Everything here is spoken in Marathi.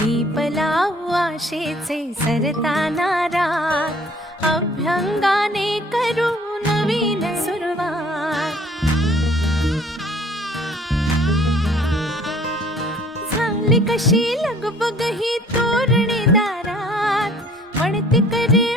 दीप लावू आशेचे सरताना रात, अभ्यंगाने करू नवीन सुरुवात. झाली कशी लगबग ही तोरणी दारात, म्हणते करे